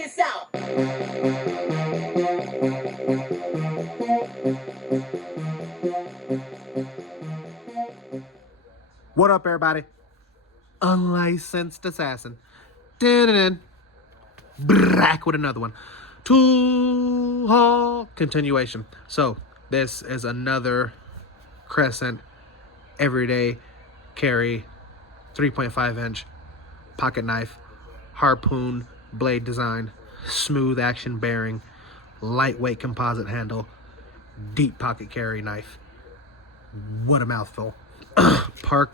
this out. What up, everybody? Unlicensed assassin. Dun-dun-dun. Back with another one. Tool haul continuation. So this is another Crescent everyday carry 3.5 inch pocket knife, Harpoon blade design, smooth action bearing, lightweight composite handle, deep pocket carry knife. What a mouthful. Part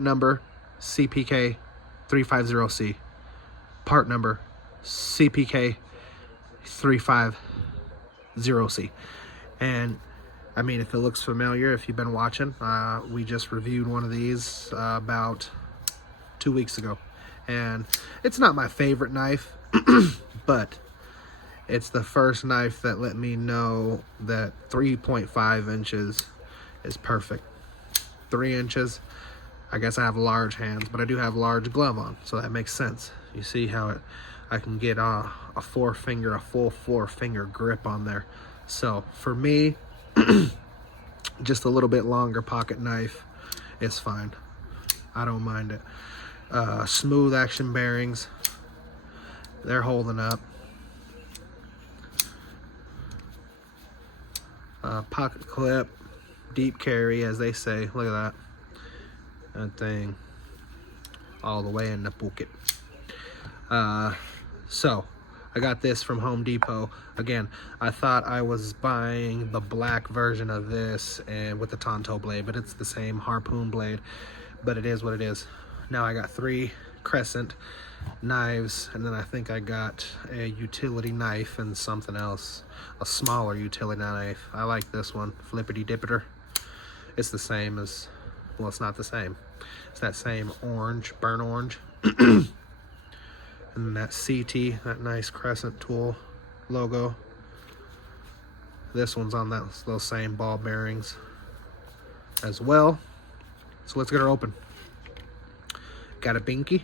number CPK 350C. Part number CPK 350C. And I mean, if it looks familiar, if you've been watching, we just reviewed one of these about 2 weeks ago. And it's not my favorite knife, but it's the first knife that let me know that 3.5 inches is perfect. 3 inches, I guess I have large hands, but I do have large glove on, so that makes sense. You see how I can get a full 4-finger grip on there. So for me, just a little bit longer pocket knife is fine. I don't mind it. Smooth action bearings, they're holding up. Pocket clip, deep carry, as they say. Look at that thing all the way in the pocket. So I got this from Home Depot. Again, I thought I was buying the black version of this and with the Tonto blade, but it's the same Harpoon blade, but it is what it is. Now I got 3 Crescent knives, and then I think I got a utility knife and something else, a smaller utility knife. I like this one, Flippity Dipper. It's the same as, well, it's not the same. It's that same orange, burnt orange. And that CT, that nice Crescent tool logo. This one's on those same ball bearings as well. So let's get her open. Got a binky.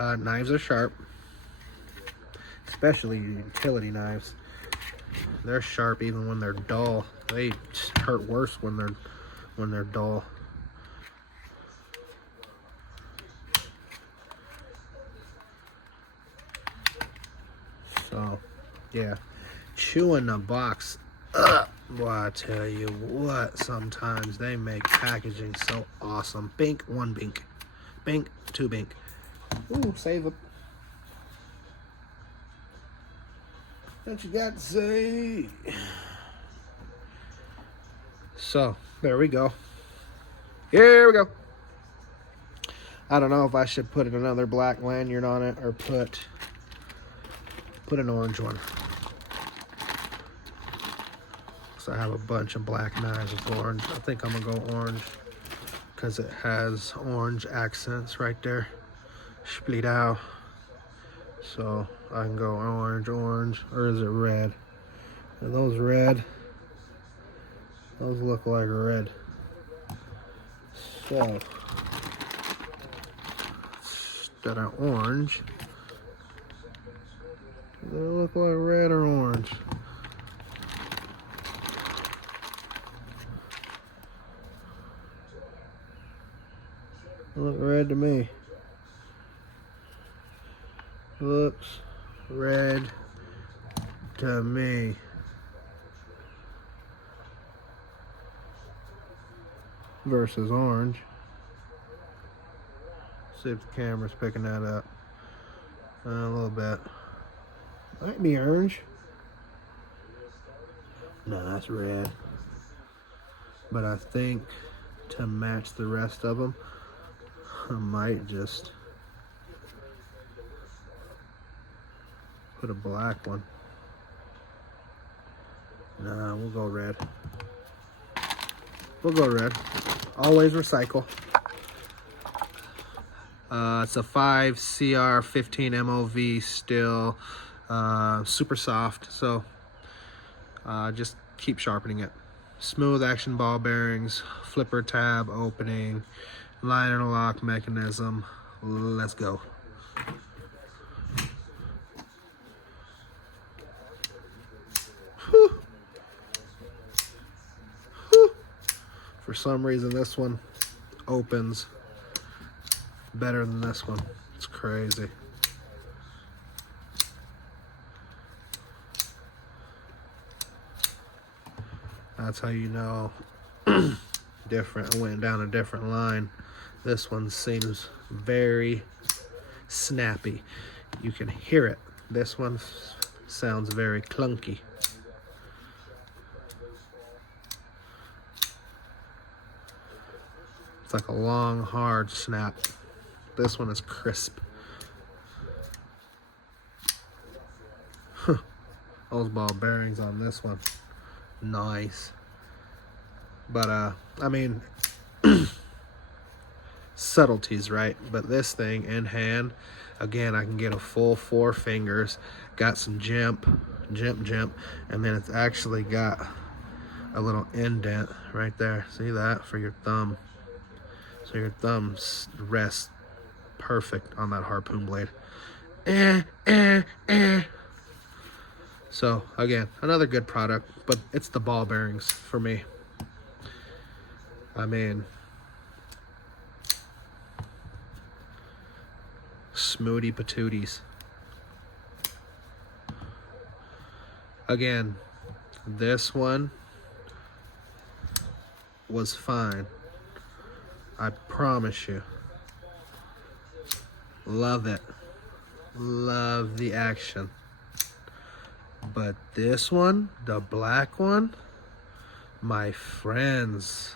Knives are sharp, especially utility knives. They're sharp even when they're dull. They hurt worse when they're dull. So, yeah, chewing the box up. Boy, I tell you what, sometimes they make packaging so awesome. Bink, 1 bink. Bink, 2 bink. Ooh, save them. What you got to say? So, there we go. Here we go. I don't know if I should put another black lanyard on it or put an orange one. So I have a bunch of black knives with orange. I think I'm gonna go orange because it has orange accents right there. Split out. So I can go orange, or is it red? Are those red? Those look like red. So instead of orange, do they look like red or orange? They look red to me. Looks red to me. Versus orange. See if the camera's picking that up. A little bit. Might be orange. No, that's red. But I think to match the rest of them, I might just put a black one. Nah, we'll go red. We'll go red. Always recycle. It's a 5 CR 15 MOV still. Super soft, so just keep sharpening it. Smooth action ball bearings, flipper tab opening, line interlock mechanism. Let's go. For some reason, this one opens better than this one. It's crazy. That's how you know different. I went down a different line. This one seems very snappy. You can hear it. This one sounds very clunky. It's like a long, hard snap. This one is crisp. Those ball bearings on this one, nice. But I mean, subtleties, right? But this thing in hand, again, I can get a full 4 fingers. Got some jimp, and then it's actually got a little indent right there. See that? For your thumb. So your thumb rests perfect on that harpoon blade. So again, another good product, but it's the ball bearings for me. I mean, smoothie patooties. Again, this one was fine. I promise you. Love it. Love the action. But this one, the black one, my friends.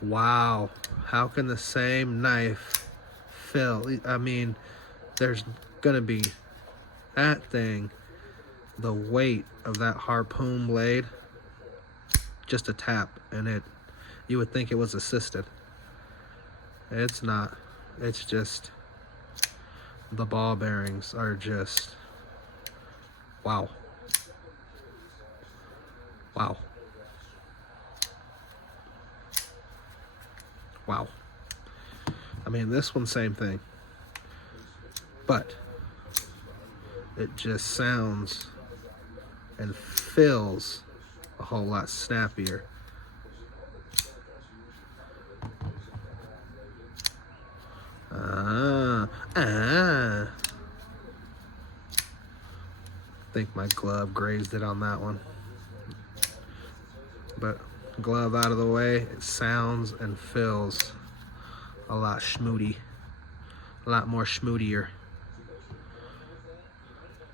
Wow. How can the same knife fill? I mean, there's gonna be that thing, the weight of that harpoon blade, just a tap, and it, you would think it was assisted. It's not. It's just, the ball bearings are just, wow. Wow. Wow. I mean, this one, same thing. But it just sounds and feels a whole lot snappier. I think my glove grazed it on that one. But glove out of the way, it sounds and feels a lot schmoody. A lot more schmoodier.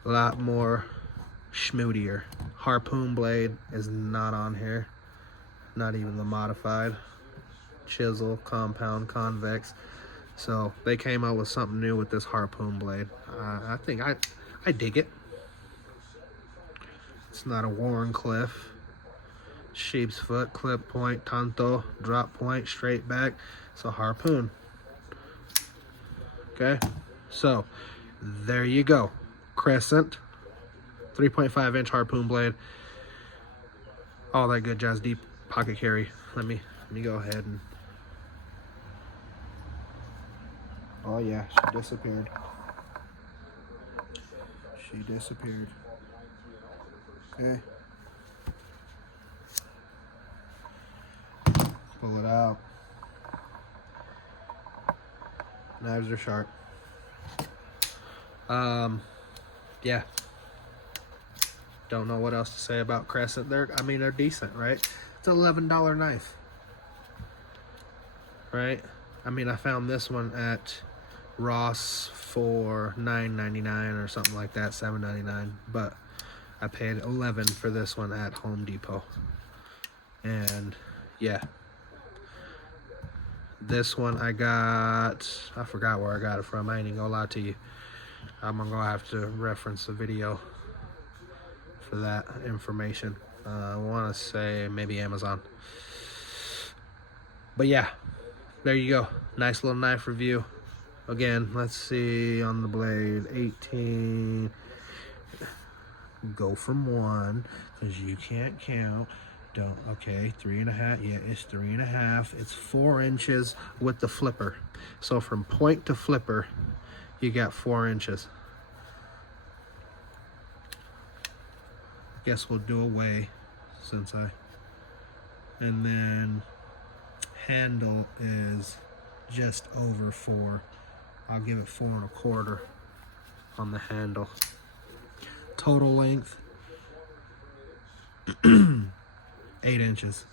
A lot more schmoodier. Harpoon blade is not on here. Not even the modified. Chisel, compound, convex. So they came out with something new with this harpoon blade. I think I dig it. It's not a Warncliffe, sheep's foot, clip point, tanto, drop point, straight back. It's a harpoon. Okay, so there you go. Crescent, 3.5-inch harpoon blade. All that good jazz, deep pocket carry. Let me go ahead and. Oh yeah, she disappeared. She disappeared. Okay. Pull it out. Knives are sharp. Yeah. Don't know what else to say about Crescent. They're decent, right? It's an $11 knife. Right? I mean, I found this one at Ross for $9.99 or something like that, $7.99, but I paid $11 for this one at Home Depot. And yeah, this one I forgot where I got it from. I ain't even gonna lie to you. I'm gonna have to reference the video for that information. I want to say maybe Amazon. But yeah, there you go. Nice little knife review. Again, let's see on the blade, 18. Go from 1, because you can't count. Don't, okay, 3.5. Yeah, it's 3.5. It's 4 inches with the flipper. So from point to flipper, you got 4 inches. I guess we'll do away, since I And then handle is just over 4. I'll give it 4 1/4 on the handle. Total length 8 inches.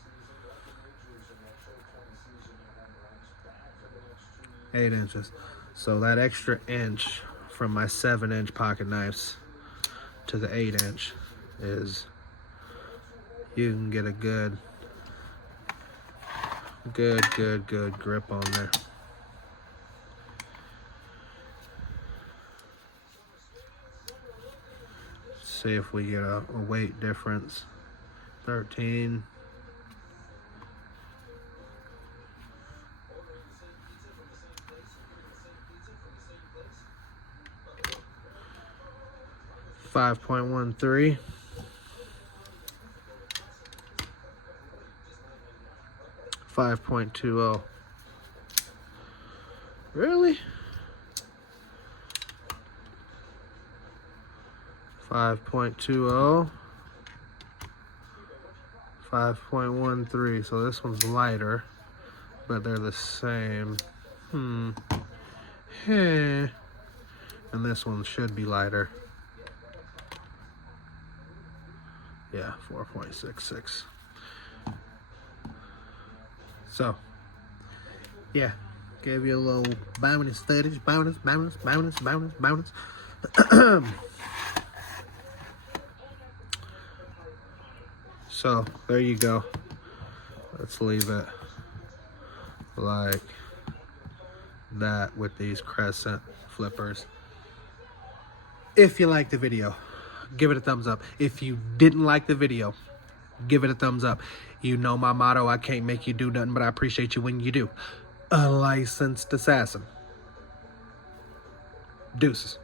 8 inches. So that extra inch from my 7-inch pocket knives to the 8-inch is, you can get a good grip on there. See if we get a weight difference. 13. .13. 5.20. Really? 5.20. 5.13. So this one's lighter, but they're the same. Hey. And this one should be lighter. Yeah, 4.66. So, yeah, gave you a little bonus footage, bonus. So, there you go. Let's leave it like that with these Crescent flippers. If you liked the video, give it a thumbs up. If you didn't like the video, give it a thumbs up. You know my motto, I can't make you do nothing, but I appreciate you when you do. A licensed assassin. Deuces.